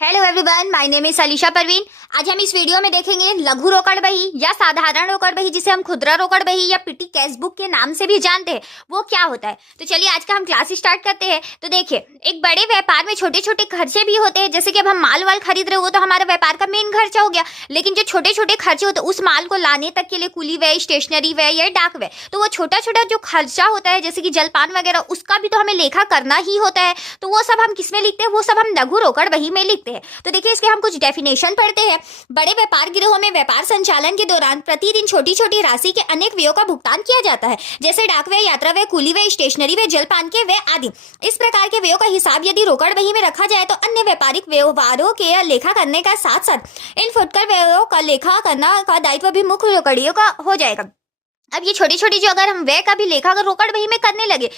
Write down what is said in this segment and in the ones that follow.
Hello everyone, my name is Alisha Parveen. आज हम इस वीडियो में देखेंगे लघु रोकड़ बही या साधारण रोकड़ बही, जिसे हम खुदरा रोकड़ बही या पिटी कैश बुक के नाम से भी जानते हैं, वो क्या होता है। तो चलिए आज का हम क्लास स्टार्ट करते हैं। तो देखिए, एक बड़े व्यापार में छोटे छोटे खर्चे भी होते हैं। जैसे कि अब हम माल वाल खरीद रहे हो तो हमारा व्यापार का मेन खर्चा हो गया, लेकिन जो छोटे छोटे खर्चे होते हैं उस माल को लाने तक के लिए कुली व्यय, स्टेशनरी व्यय या डाक व्यय, तो वो छोटा छोटा जो खर्चा होता है जैसे कि जलपान वगैरह, उसका भी तो हमें लेखा करना ही होता है। तो वो सब हम किसमें लिखते हैं? वो सब हम लघु रोकड़ बही में लिखते हैं। तो देखिए, इसके हम कुछ डेफिनेशन पढ़ते हैं। बड़े व्यापार गिरोह में व्यापार संचालन के दौरान प्रतिदिन छोटी छोटी राशि के अनेक व्ययों का भुगतान किया जाता है, जैसे डाक व्यय, यात्रा व्यय, कुली व्यय, स्टेशनरी व्यय, जलपान के व्यय आदि। इस प्रकार के व्ययों का हिसाब यदि रोकड़ बही में रखा जाए तो अन्य व्यापारिक व्यवहारों के लेखा करने का साथ साथ इन फुटकर व्ययों का लेखा करना का दायित्व भी मुख्य रोकड़ियों का हो जाएगा। अब ये छोटी छोटी जो अगर हम व्यय का भी लेखा अगर रोकड़ बही में करने लगे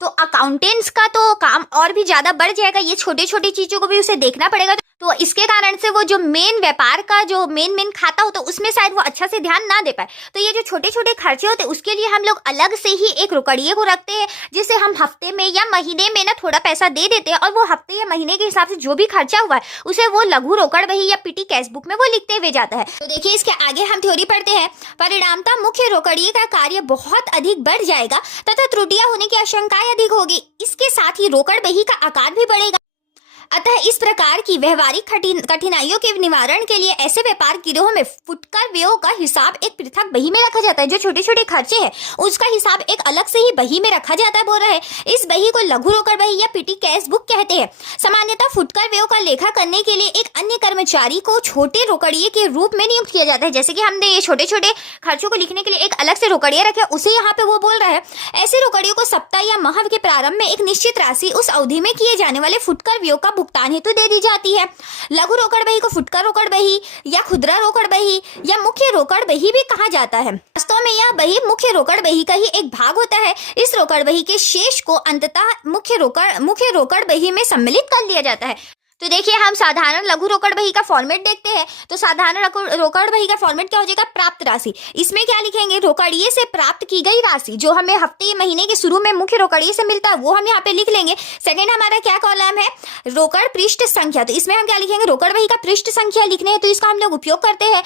तो अकाउंटेंट्स का तो काम और भी ज्यादा बढ़ जाएगा। ये छोटी छोटी चीजों को भी उसे देखना पड़ेगा, तो इसके कारण से वो जो मेन व्यापार का जो मेन खाता होता है उसमें शायद वो अच्छा से ध्यान ना दे पाए। तो ये जो छोटे छोटे खर्चे होते हैं उसके लिए हम लोग अलग से ही एक रोकड़िए को रखते हैं, जिसे हम हफ्ते में या महीने में ना थोड़ा पैसा दे देते हैं, और वो हफ्ते या महीने के हिसाब से जो भी खर्चा हुआ है उसे वो लघु रोकड़ बही या पिटी कैश बुक में वो लिखते हुए जाता है। तो देखिए, इसके आगे हम थ्योरी पढ़ते हैं। परिणामतः मुख्य रोकड़िए का कार्य बहुत अधिक बढ़ जाएगा तथा त्रुटियां होने की आशंकाएं अधिक होगी। इसके साथ ही रोकड़ बही का आकार भी बढ़ेगा। अतः इस प्रकार की व्यवहारिक कठिनाइयों के निवारण के लिए ऐसे व्यापार गिरोह में फुटकर व्ययों का हिसाब एक पृथक बही में रखा जाता है। जो छोटे छोटे खर्चे हैं उसका हिसाब एक अलग से ही बही में रखा जाता है, बोल रहे हैं। इस बही को लघु रोकड़ बही या पिटी कैश बुक कहते हैं। सामान्यतः फुटकर व्ययों का लेखा करने के लिए एक अन्य कर्मचारी को छोटे रोकड़िए के रूप में नियुक्त किया जाता है। जैसे कि हमने ये छोटे छोटे खर्चों को लिखने के लिए एक अलग से रोकड़िया रखे, उसे यहाँ पे वो बोल रहा है। ऐसे रोकड़ियों को सप्ताह या माह के प्रारंभ में एक निश्चित राशि उस अवधि में किए जाने वाले फुटकर व्ययों का भुगतान हेतु दे दी जाती है। लघु रोकड़ बही को फुटकर रोकड़ बही या खुदरा रोकड़ बही या मुख्य रोकड़ बही भी कहा जाता है। वास्तव में यह बही मुख्य रोकड़ बही का ही एक भाग होता है। इस रोकड़ बही के शेष को अंततः मुख्य रोकड़ बही में सम्मिलित कर लिया जाता है। तो देखिए, हम साधारण लघु रोकड़ बही का फॉर्मेट देखते हैं। तो साधारण रोकड़ बही का फॉर्मेट क्या हो जाएगा? प्राप्त राशि। इसमें क्या लिखेंगे? रोकड़िए से प्राप्त की गई राशि, जो हमें हफ्ते महीने के शुरू में मुख्य रोकड़िए से मिलता है, वो हम यहाँ पे लिख लेंगे। सेकंड हमारा क्या कॉलम है? रोकड़ पृष्ठ संख्या। तो इसमें हम क्या लिखेंगे? रोकड़ बही का पृष्ठ संख्या लिखने हैं, तो इसका हम लोग उपयोग करते हैं।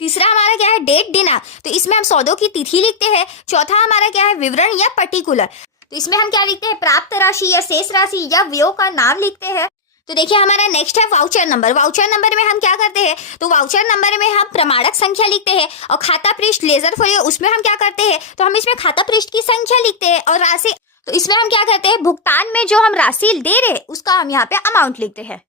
तीसरा हमारा क्या है? डेट देना। तो इसमें हम सौदों की तिथि लिखते हैं। चौथा हमारा क्या है? विवरण या पर्टिकुलर। तो इसमें हम क्या लिखते हैं? प्राप्त राशि या शेष राशि या व्ययों का नाम लिखते हैं। तो देखिए, हमारा नेक्स्ट है वाउचर नंबर। वाउचर नंबर में हम क्या करते हैं? तो वाउचर नंबर में हम प्रमाणक संख्या लिखते हैं। और खाता पृष्ठ लेजर फोलियो, उसमें हम क्या करते हैं? तो हम इसमें खाता पृष्ठ की संख्या लिखते हैं। और राशि, तो इसमें हम क्या करते हैं? भुगतान में जो हम राशि दे रहे हैं उसका हम यहाँ पे अमाउंट लिखते हैं।